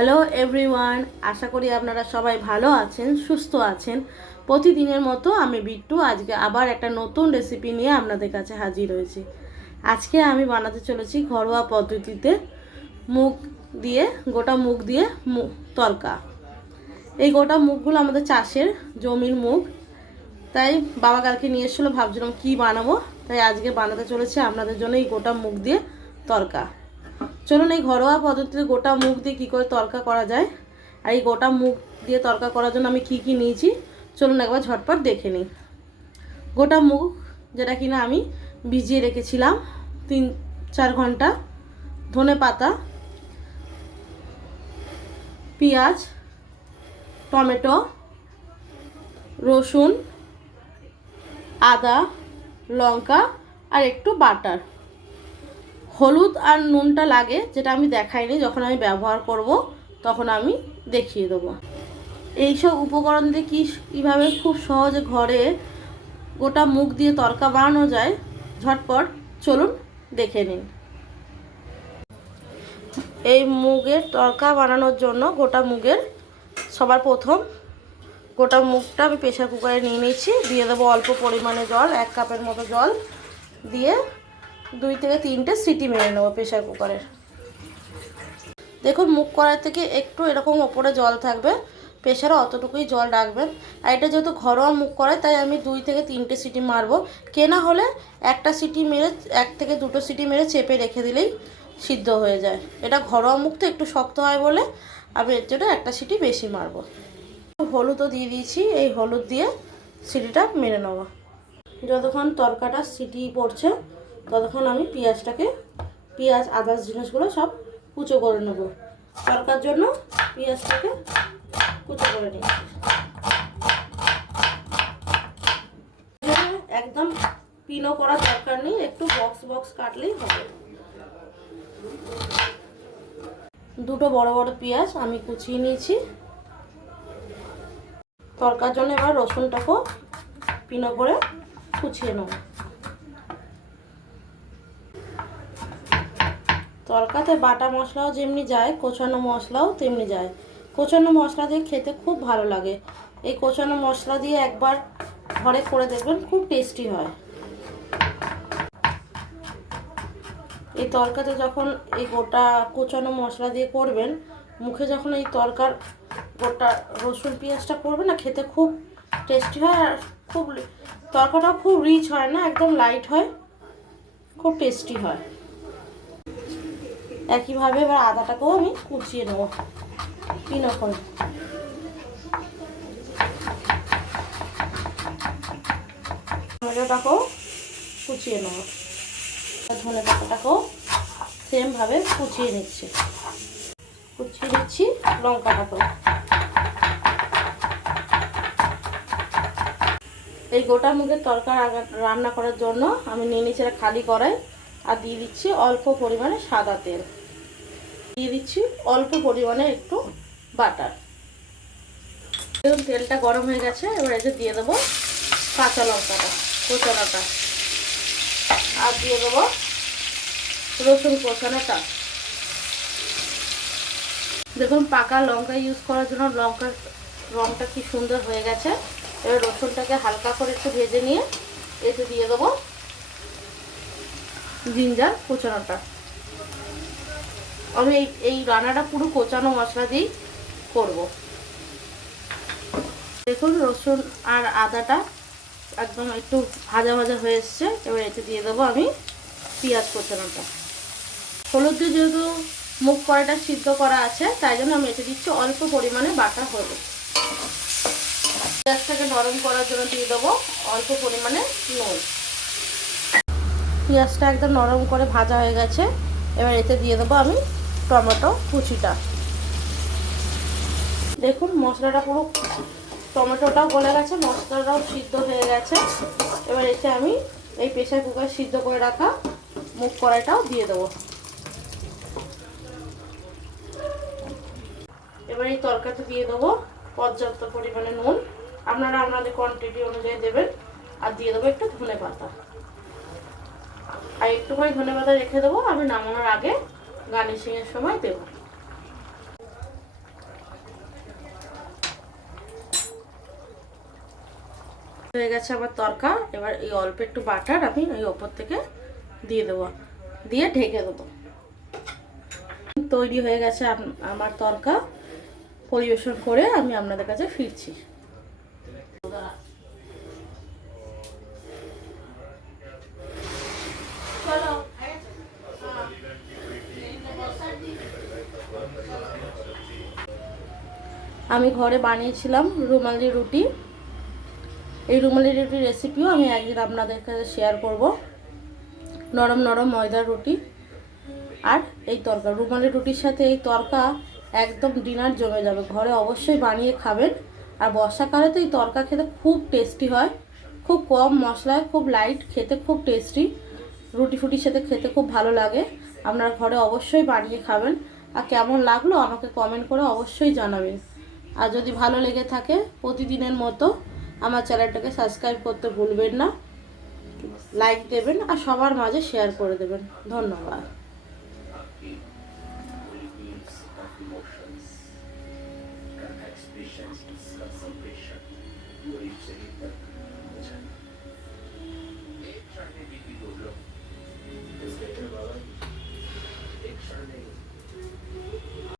Hello everyone আশা করি আপনারা সবাই ভালো আছেন, সুস্থ আছেন। প্রতিদিনের মতো আমি বিট্টু, আজকে আবার একটা নতুন রেসিপি নিয়ে আপনাদের কাছে হাজির হয়েছি। আজকে আমি বানাতে চলেছি ঘরোয়া পদ্ধতিতে মুগ দিয়ে, গোটা মুগ দিয়ে তরকা। এই গোটা মুগগুলো আমাদের চাষের জমির মুগ। তাই বাবা কালকে নিয়ে এসেছিল, ভাবছিলাম কী বানাবো? তাই আজকে বানাতে চলেছে আপনাদের জন্য এই গোটা মুগ দিয়ে তরকা। চলুন এই ঘরোয়া পদ্ধতিতে গোটা মুখ দিয়ে কী করে তরকা করা যায়? আর এই গোটা মুখ দিয়ে তরকা করার জন্য আমি কি কি নিয়েছি? চলুন একবার ঝটপট দেখে নিই। গোটা মুখ যেটা কিনা আমি ভিজিয়ে রেখেছিলাম তিন, চার ঘণ্টা। ধনে পাতা, পেঁয়াজ, টমেটো, রসুন, আদা, লঙ্কা আর একটু বাটার। হলুদ আর নুনটা লাগে, যেটা আমি দেখাইনি, যখন আমি ব্যবহার করব, তখন আমি দেখিয়ে দেবো। এইসব উপকরণ দিয়ে কী কীভাবে খুব সহজে ঘরে গোটা মুগ দিয়ে তরকা বানানো যায়, ঝটপট চলুন দেখে নিন। এই মুগের তরকা বানানোর জন্য গোটা মুগের, সবার প্রথম গোটা মুগটা আমি প্রেশার কুকারে নিয়ে নিয়েছি দিয়ে দেবো অল্প পরিমাণে জল, এক কাপের মতো জল, দিয়ে দুই থেকে তিনটে সিটি মেরে নেব প্রেশার কুকারের। দেখুন, মুখ করার থেকে একটু এরকম ওপরে জল থাকবে প্রেশারে অতটুকুই জল রাখবেন। আর এটা যেহেতু ঘরোয়া মুখ করায় তাই আমি দুই থেকে তিনটে সিটি মারবো। কেনা হলে একটা সিটি মেরে, এক থেকে দুটো সিটি মেরে চেপে রেখে দিলেই সিদ্ধ হয়ে যায়। এটা ঘরোয়া মুখ তো একটু শক্ত হয় বলে আমি এর জন্য একটা সিটি বেশি মারবো। হলুদও দিয়ে দিয়েছি, এই হলুদ দিয়ে সিটিটা মেরে নেব। যতক্ষণ তরকাটা সিটি পড়ছে ততক্ষণ আমি পেঁয়াজটাকে, পেঁয়াজ আদার্স জিনিসগুলো সব কুচো করে নেব। তরকার জন্য পেঁয়াজটাকে কুচো করে নিই একদম পিনো করা দরকার নেই, একটু বক্স বক্স কাটলেই হবে। দুটো বড় বড় পেঁয়াজ আমি কুচিয়ে নিয়েছি। তরকার জন্য এবার রসুনটাকেও পিনো করে কুচিয়ে নেব। তরকাতে বাটা মশলাও যেমনি যায়, কোচানো মশলাও তেমনি যায়। কোচানো মশলা দিয়ে খেতে খুব ভালো লাগে। এই কোচানো মশলা দিয়ে একবার ঘরে করে দেখবেন, খুব টেস্টি হয়। এই তরকাতে যখন এই গোটা কোচানো মশলা দিয়ে করবেন, মুখে যখন এই তরকার গোটা রসুন, পেঁয়াজটা করবে না, খেতে খুব টেস্টি হয় আর খুব তরকাটাও খুব রিচ হয় না, একদম লাইট হয়, খুব টেস্টি হয়। একইভাবে এবার আদাটাকেও আমি কুচিয়ে নেব। পিনো করে টমেটোটাকেও কুচিয়ে নেব। ধনে পাতাটাকেও সেমভাবে কুচিয়ে নিচ্ছি। কুচিয়ে নিচ্ছি লঙ্কাটাকেও। এই গোটা মুগের তরকার রান্না করার জন্য আমি নিয়ে একটা খালি কড়াই আর দিয়ে দিচ্ছি অল্প পরিমাণে সাদা তেল। দিয়ে দিচ্ছি অল্প পরিমাণে একটু বাটার। দেখুন, তেলটা গরম হয়ে গেছে, এবার এসে দিয়ে দেবো কাঁচা লঙ্কাটা কোচানোটা আর দিয়ে দেবো রসুন কোচানোটা দেখুন, পাকা লঙ্কা ইউজ করার জন্য লঙ্কার রঙটা কি সুন্দর হয়ে গেছে। এবার রসুনটাকে হালকা করে একটু ভেজে নিয়ে এতে দিয়ে দেবো জিঞ্জার কোচানোটা আমি এই এই রান্নাটা পুরো কোচানো মশলা দিয়েই করব। দেখুন, রসুন আর আদাটা একদম একটু ভাজা ভাজা হয়ে এসছে। এবার এতে দিয়ে দেবো আমি পেঁয়াজ কোচানোটা। হলুদ দিয়ে যেহেতু মুখ কড়াইটা সিদ্ধ করা আছে, তাই জন্য আমি এতে দিচ্ছি অল্প পরিমাণে বাটা হলুদ। পেঁয়াজটাকে নরম করার জন্য দিয়ে দেবো অল্প পরিমাণে নুন। পেঁয়াজটা একদম নরম করে ভাজা হয়ে গেছে। এবার এতে দিয়ে দেবো আমি টমেটো কুচিটা। দেখুন, মশলাটা পুরো টমেটোটাও গলে গেছে, মশলাটাও সিদ্ধ হয়ে গেছে। এবার এতে আমি এই প্রেশার কুকার সিদ্ধ করে রাখা মুখ কড়াইটাও দিয়ে দেবো। এবার এই তরকারিতে দিয়ে দেবো পর্যাপ্ত পরিমাণে নুন। আপনারা আপনাদের কোয়ান্টিটি অনুযায়ী দেবেন। আর দিয়ে দেবো একটু ধনে পাতা আর একটুখানি ধনে পাতা রেখে দেবো, আমি নামানোর আগে গার্নিশিংয়ের সময় দেব। হয়ে গেছে আমার তরকা, এবার এই অল্প একটু বাটার আমি ওই ওপর থেকে দিয়ে দেবো, দিয়ে ঢেকে দেবো। তৈরি হয়ে গেছে আমার তরকা, পরিবেশন করে আমি আপনাদের কাছে ফিরছি। আমি ঘরে বানিয়েছিলাম রুমালি রুটি। এই রুমালি রুটির রেসিপিও আমি একদিন আপনাদের কাছে শেয়ার করব। নরম নরম ময়দার রুটি আর এই তরকা। রুমালি রুটির সাথে এই তরকা একদম ডিনার জমে যাবে। ঘরে অবশ্যই বানিয়ে খাবেন। আর বর্ষাকালে তো এই তরকা খেতে খুব টেস্টি হয়। খুব কম মশলায় খুব লাইট খেতে খুব টেস্টি রুটি ফুটির সাথে খেতে খুব ভালো লাগে। আপনার ঘরে অবশ্যই বানিয়ে খাবেন। আর কেমন লাগল আমাকে কমেন্ট করে অবশ্যই জানাবেন আর যদি ভালো লেগে থাকে প্রতিদিনের মতো আমার চ্যানেলটাকে সাবস্ক্রাইব করতে ভুলবেন না লাইক দেবেন আর সবার মাঝে শেয়ার করে দেবেন। ধন্যবাদ।